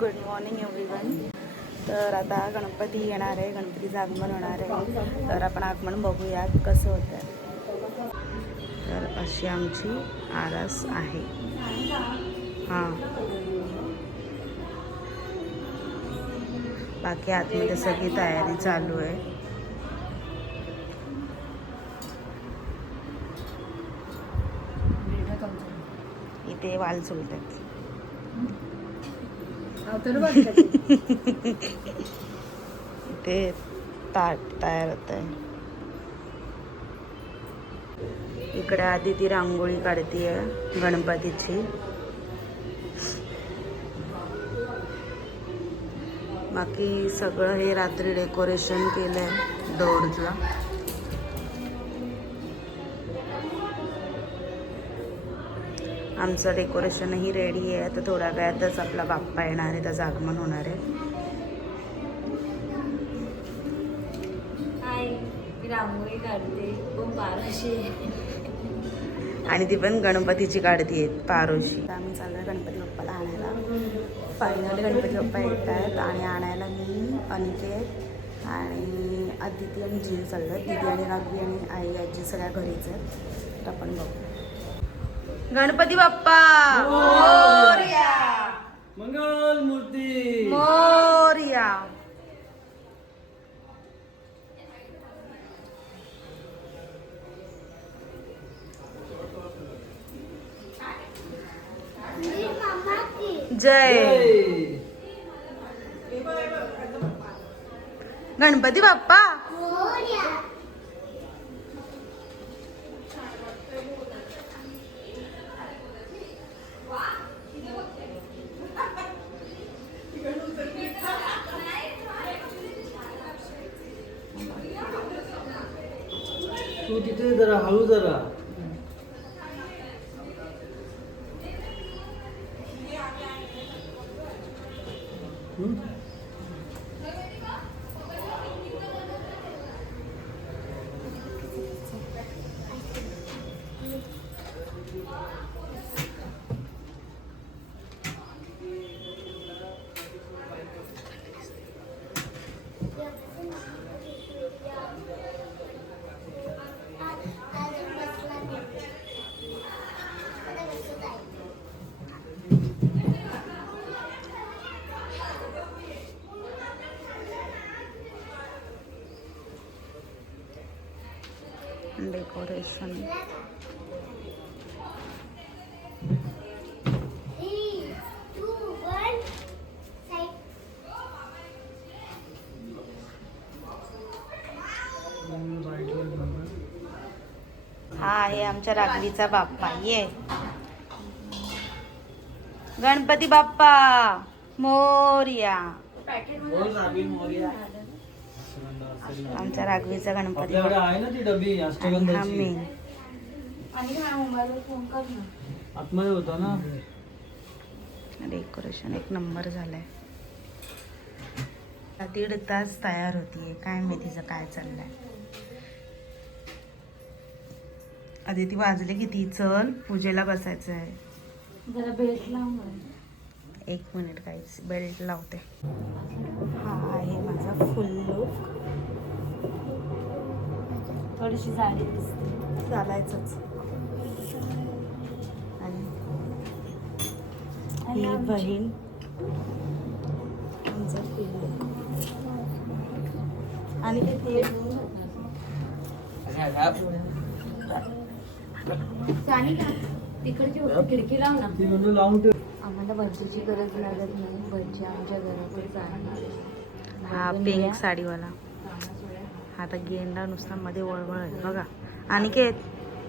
Good morning everyone. तर आता गणपती येणार आहे, गणपतीचं आगमन होणार आहे. तर आपण आगमन बघूयात कसं होतं. तर अशी आमची आरास आहे. हां, बाकी आतमध्ये सगळी तयारी चालू आहे. इथे वाल चुलतात. इथे ताट तयार होत आहे. इकडे आधी ती रांगोळी काढतीये गणपतीची. बाकी सगळं हे रात्री डेकोरेशन केलंय डोअर्सला. आमचं डेकोरेशनही रेडी आहे. तर थोड्या वेळातच आपला बाप्पा येणार आहे, त्याचं आगमन होणार आहे. रांगोळी काढते पारोशी आणि ती पण गणपतीची काढतीये पारोशी. आम्ही चाललोय गणपती बाप्पाला आणायला. फायनली गणपती बाप्पा येत आहेत आणि आणायला मी, अनिकेत आणि अदिती आणि जीव चाललोय. दिदी आणि राघवी आणि आई आजी सगळ्या घरीच आहेत. तर आपण बघू. गणपती बाप्पा मोरया, मंगल मूर्ती मोरया. जय गणपती बाप्पा. तू तिथे जरा हळू जरा. डेकोरेशन हा आहे आमच्या राघवीचा बाप्पा. ये गणपती बाप्पा मोरया. आमच्या राघवीचा गणपती आपल्याकडे आहे ना ती डबी अष्टगंधाची. आतमध्ये होता ना. डेकोरेशन एक नंबर झालंय. 1.5 तास तयार होतीये. काय माहितीचं काय चाललंय. आदिती वाजले किती? चल पूजेला बसायचं आहे. जरा बेल्ट लावून. 1 मिनिट काहीच बेल्ट लावते. हा आहे माझा फुल लुक. थोडीशी साडी दिसते. चालायचंच. आणि ही बहीण आमचा फुल लुक. आणि किती तिकडची खिडकी लाव ना. ती म्हणजे लावून ठेव. आम्हाला भज्जीची गरज लागत नाही. भज्जी आमच्या घरातच आहे. हा पिंक साडीवाला. हा तर गेंडा नुसता मध्ये वळवळ आहे बघा. आणि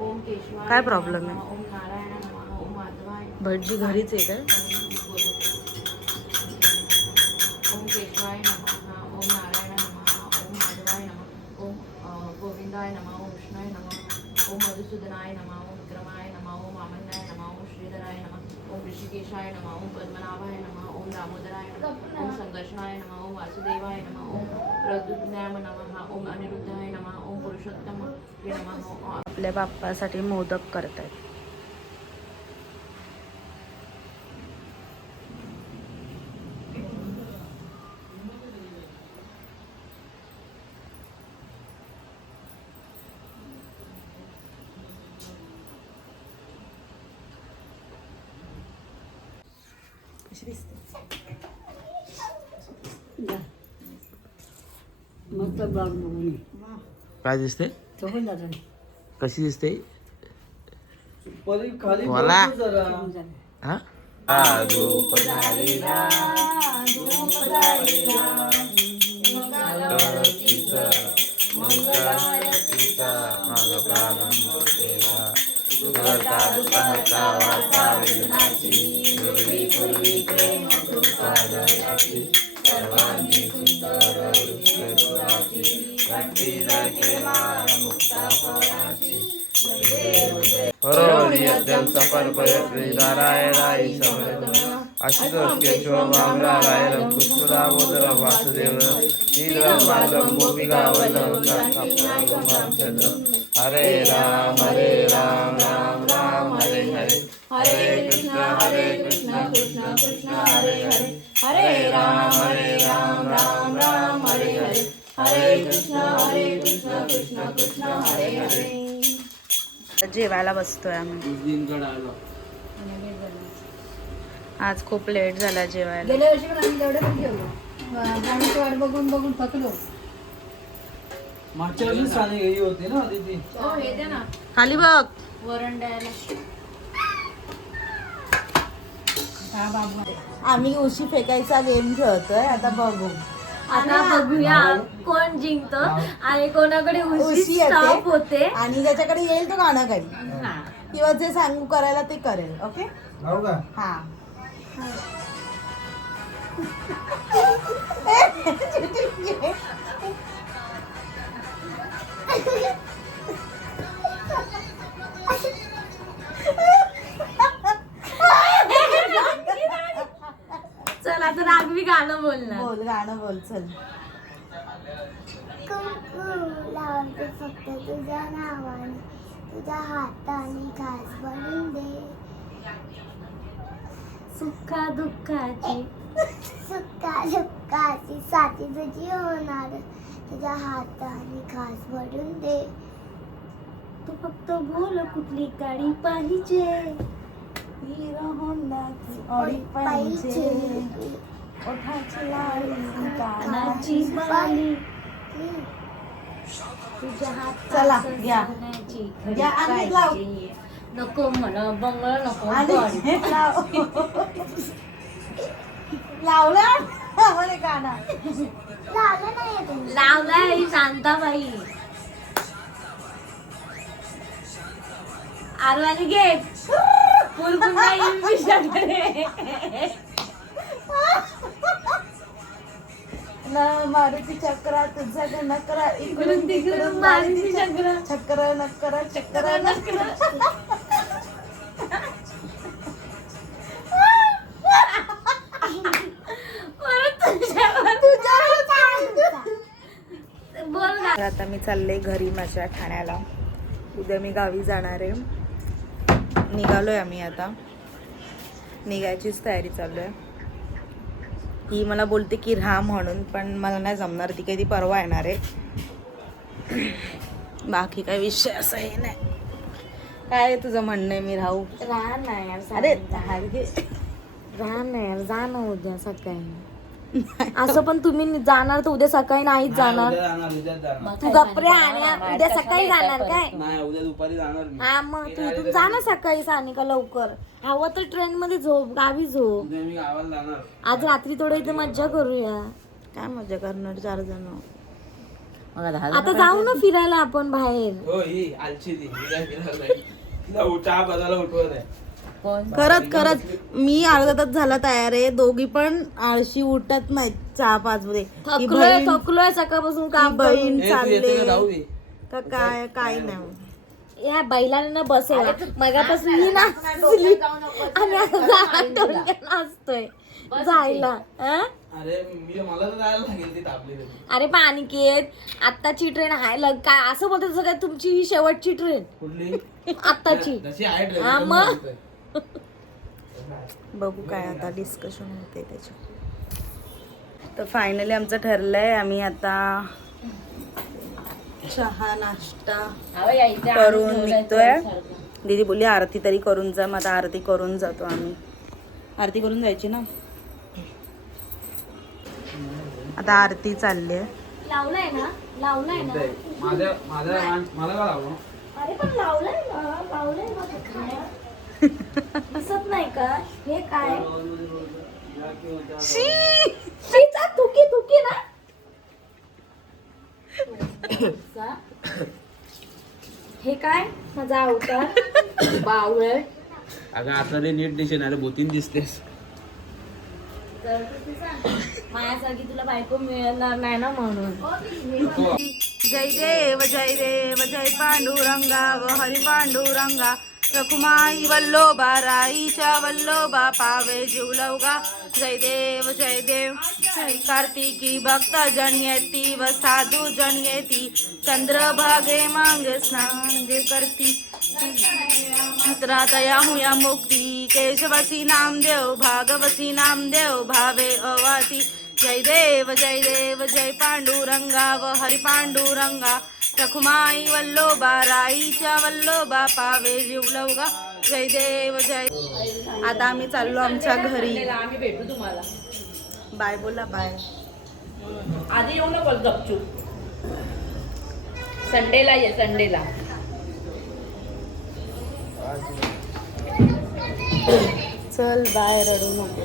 ओम केशवाय काय प्रॉब्लेम आहे? ओम नारायण नमः. ओम माधवाय. भटजी घरीच आहे का? ओम केशवाय नमः. ओम नारायण नमः. ओम माधवाय नमः. ओम गोविंदाय नमः. ओम कृष्णाय नमः. ओम मधुसूदनाय नमः. ओम विक्रमाय नमः. ओम आमन्याय नमः. ओम श्रीधराय नमः. ओम ऋषिकेशाय नमः. ओम पद्मनाभाय नमः. ओम दामोदराय नमः. ओम संघर्षणाय नमः. ओम वासुदेवाय नमः. ओम प्रद्युम्नाय नमः. ओम अनिरुद्धाय नमः. ओम पुरुषोत्तम नमः. आपल्या बाप्पासाठी मोदक करतायत. कशी दिसते? मस्त बाग बघून काय दिसते? तो पण जातो कशी दिसते? खाली बोला. बघतो जरा हा आशुतोष केशव वामरा रायरम पुष्पदामोदर वासुदेव श्रीधरम माधव गोपिका वल्लभ हरे राम राम राम हरे हरे हरे कृष्ण कृष्ण कृष्ण हरे हरे हरे राम राम राम हरे हरे हरे कृष्ण कृष्ण कृष्ण हरे हरे. जेवायला बसतोय आम्ही. आज खूप लेट झाला जेवायला. गेल्या वर्षी पण आम्ही तेवढं पण जेवलो. गाण्याची वाट बघून बघून थकलो. मागच्या वर्षी साने गेली होती ना तिथे. हो हे द्या ना खाली बघ. वरण द्यायला. आम्ही उशी फेकायचा गेम खेळतोय. आता बघू. आता बघूया कोण जिंकतो आणि कोणाकडे उशी उशी येते. स्टॉप होते. आणि ज्याच्याकडे येईल तो गाणं गाईल किंवा जे सांगू करायला ते करेल. ओके जाऊ का? हा. चल आता रागवी गाणं बोलणार. बोल गाणं बोल चल. कुंकू लावते फक्त तुझ्या नावाने, तुझ्या हाताने घास बनवून दे. सुखा दुःखाची सुका दुःखाची साथी तुझी होणार, तुझ्या हाताने घास बनवून दे. तू फक्त बोल कुठली गाडी पाहिजे. हिरो होंडाची ऑडी पाहिजे. ओठाची लाली कानाची बाली तुझ्या चला, हातात घ्या. सोन्याची घडी घ्या आणि लाव. पाहिजे. नको मला बंगला नको आणि गाडी. लावला आम्हाला गाणं. लावलं नाही तुम्ही. लावलाय शांताबाई. आरवानी घे पुरपुंडा येईल विषाकडे. न मारुती चक्रा तुझा नकरा इकडून तिकडून मारुती चक्र. चक्र नकरा चक्र नकरा. बोल ना. तर आता मी चालले घरी माझ्या ठाण्याला. उद्या मी गावी जाणार आहे. निघालोय आम्ही आता. निघायचीच तयारी चालू आहे. ही मला बोलते की राहा म्हणून, पण मला नाही जमणार. ती काही ती परवा येणार आहे. बाकी काय विषय असं हे नाही. काय आहे तुझं म्हणणं आहे? मी राहू? राहा नाही यार. अरे हार घे. राहा नाही यार. जा ना उद्या सकाळी. असं पण तुम्ही जाणार तर उद्या सकाळी नाहीच जाणार. उद्या जाणार. तू गप्रे आणि उद्या सकाळी जाणार काय? नाही उद्या दुपारी जाणार मी. हा मग तू इथून जा ना सकाळी सानिका लवकर. हवं तर ट्रेन मध्ये झोप, गावी झोप. उद्या मी गावाला जाणार. आज रात्री थोडं इथे मज्जा करूया. काय मजा करणार 4 जण. आता जाऊ ना फिरायला आपण बाहेर. हो ही आलची ती उद्या फिरायला जाईल. तिला चहा बघायला उठवत आहे. खरंच मी अर्धा तास झाला तयार आहे. दोघी पण आळशी उठत नाहीत 4-5 मध्ये. ती थकलोय सकाळपासून काम बहीण ए, तू येते का? जाऊ चालले दे. का काय काय नाही. या बैलांना बसवा. मगापासून मी नाचली आणि आता नाचतोय जायला. अरे मला तर जायला लागेल ती तापली तरी. अरे पानिकेत आत्ताची ट्रेन आहे काय असं बोलतो तुझं काय? तुमची ही शेवटची ट्रेन कुठली? आत्ताची. जशी आहे ट्रेन, हा, तशी मग? बोलतोय. बघू काय आता डिस्कशन होते त्याच्यात. तर फायनली आमचं ठरलंय. आम्ही आता चहा नाश्ता करून निघतोय. दीदी बोलली आरती तरी करून जा. मग आता आरती करून जातो आम्ही. आरती करून जायची ना. आता आरती चालली आहे. लावलाय ना माझ्या मला का लावलं? अरे पण लावलाय ना दिसत नाही का हे काय शीचा तुकी ना हे काय माझा अवतार बावळ अगं आता ते नीट दिसे ना भूतीन दिसतेस. माझ्यासारखी तुला बायको मिळणार नाही ना म्हणून. जय देव जय पांडुरंगा व हरी पांडुरंगा रखुमाई वल्लोबा राईच्या वल्लोबा पावे जीवलवगा. जय देव कार्तिकी भक्त जन येती व साधू जन येती चंद्रभागे मांग स्नान जे करती तया हुया मुक्ती केशवसी नामदेव भागवती नामदेव भावे अवाती. जय देव जय पांडुरंगा व हरी पांडुरंगा रखुमाई वल्लोबा राईच्या वल्लोबा पावे जीवलवगा. जय देव जय. आता आम्ही चाललो आमच्या घरी. आम्ही भेटू तुम्हाला. बाय बोला बाय. आधी येऊ नको गपचूप. संडेला ये संडेला. चल बाय रडू नको.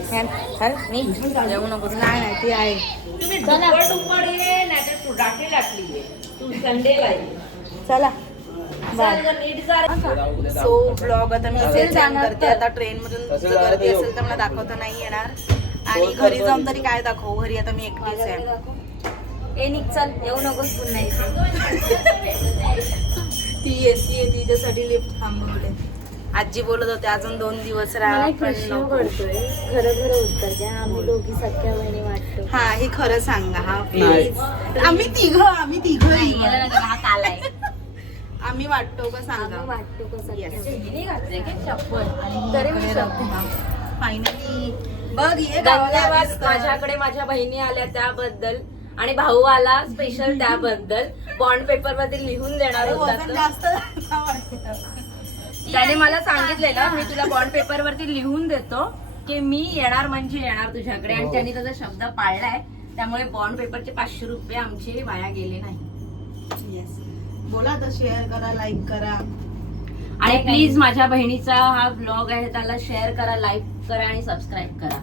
येऊ नको. नाही ती आहे. तुम्ही दुप्पट ये नाहीतर तू डाटे लाटली ये. तू संडेला ये. चला बाय. चल, नीट जा. सो ब्लॉग आता मी इथेच एंड करते. आता ट्रेन मधून जर गर्दी असेल तर मला दाखवता नाही येणार आणि घरी जाऊन तरी काय दाखवू. घरी आता मी एकटीच आहे. ए निक चल येऊ नकोस पुन्हा इथे. ती येते तिच्यासाठी लिफ्ट थांबवले. आजी बोलत होते अजून 2 दिवस मला राहा एक पण प्रश्न नको. पडतोय खरं उत्तर द्या. आम्ही दोघी सख्या बहिणी वाटतो. हा हे खरं सांगा. हा नाही. प्लीज. आम्ही तिघ हा काल आहे. आम्ही वाटतो का आम्ही सांगा. वाटतो का सख्या Yes. बहिणी? तरी मी फायनली बघ ये गावाला धन्यवाद आलीस तर. माझ्याकडे माझ्या बहिणी आल्या त्याबद्दल आणि भाऊ आला स्पेशल त्याबद्दल. बॉन्ड पेपर मध्ये लिहून देणार होता वजन तो. जास्त झालं वाटतं. त्याने मला सांगितलेलं मी तुला बॉन्ड पेपर वरती लिहून देतो की मी येणार म्हणजे येणार तुझ्याकडे आणि त्यांनी त्याचा शब्द पाळलाय. त्यामुळे बॉन्ड पेपरचे 500 रुपये आमचे वाया गेले नाही. येस. बोला आता शेअर करा लाईक करा आणि प्लीज माझ्या बहिणीचा हा ब्लॉग आहे त्याला शेअर करा लाईक करा आणि सबस्क्राईब करा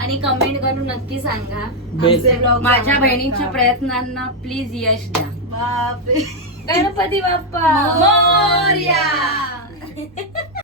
आणि कमेंट करून नक्की सांगा. आमचे vlog माझ्या आवडतात बहिणीच्या का? प्रयत्नांना प्लीज यश द्या. बापरे. गणपती बाप्पा मोरया.